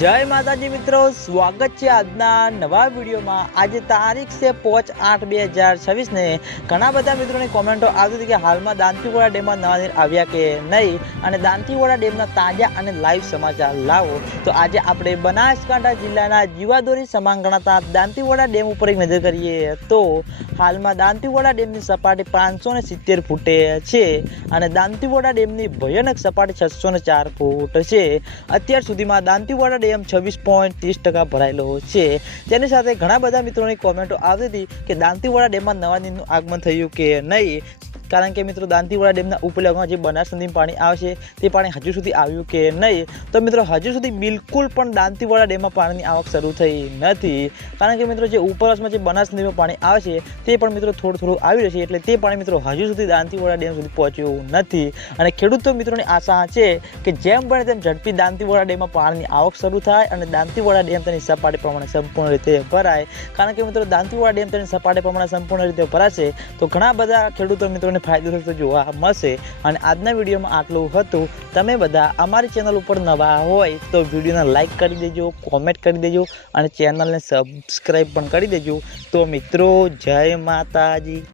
जय माताजी मित्रों, स्वागत है आजना नवा वीडियो में। आज तारीख से 5/8/2026 ने घना बधा मित्रों ने कॉमेंटो आती थी कि हाल में दांतीवाड़ा डेम में नवा नीर आव्या के नहीं और दांतीवाड़ा डेमना ताजा और लाइव समाचार लावो। तो आज आपणे बनासकांठा जिल्लाना जीवादोरी समान गणाता दांतीवाड़ा डेम पर एक नजर करिए तो हाल में दांतीवाड़ा डेमनी सपाटी 570 फूटे है और दांतीवाड़ा डेमनी भयानक सपाटी 604 फूट है। अत्यार सुधीमां दांतीवाड़ा डेम 26.30% भरायेलो छे। तेनी साथे घणा बधा मित्रोनी कॉमेंटो आवती हती कि दांतीवाड़ा डेममां नवा नीरनुं आगमन थयुं के नहीं, कारण के मित्रों दांतीवाड़ा डेमना उपरला भागे बनास नदीमां पाणी आवशे ते पाणी हजू सुधी आव्युं के नहीं। तो मित्रों हजू सुधी बिल्कुल पण दांतीवाड़ा डेममां पाणीनी आवक शरू थई नथी, कारण के मित्रों जे उपरवासमां जे बनास नदीमां पाणी आवशे ते पण मित्रों थोडुं थोडुं आवी रहेशे, एटले ते पाणी मित्रों हजू सुधी दांतीवाड़ा डेम सुधी पहोंच्युं नथी। अने खेडूतो मित्रोनी आशा छे के जेम बने तेम झड़पी दांतीवाड़ा डेममां पाणीनी आवक शरू थाय अने दांतीवाड़ा डेम तेनी सपाटी प्रमाणे संपूर्ण रीते भराय। कारण के मित्रों दांतीवाड़ा डेम तेनी सपाटी प्रमाणे संपूर्ण रीते भराशे तो घणा बधा खेडूतो मित्रोने फायदो थतो जोवा मळशे। अने आजना विडियोमां आटલું હતું। તમે બધા અમારી ચેનલ ઉપર નવા હોય તો વિડિયોને લાઈક કરી દેજો, કોમેન્ટ કરી દેજો અને ચેનલને સબસ્ક્રાઇબ પણ કરી દેજો। તો મિત્રો જય માતાજી।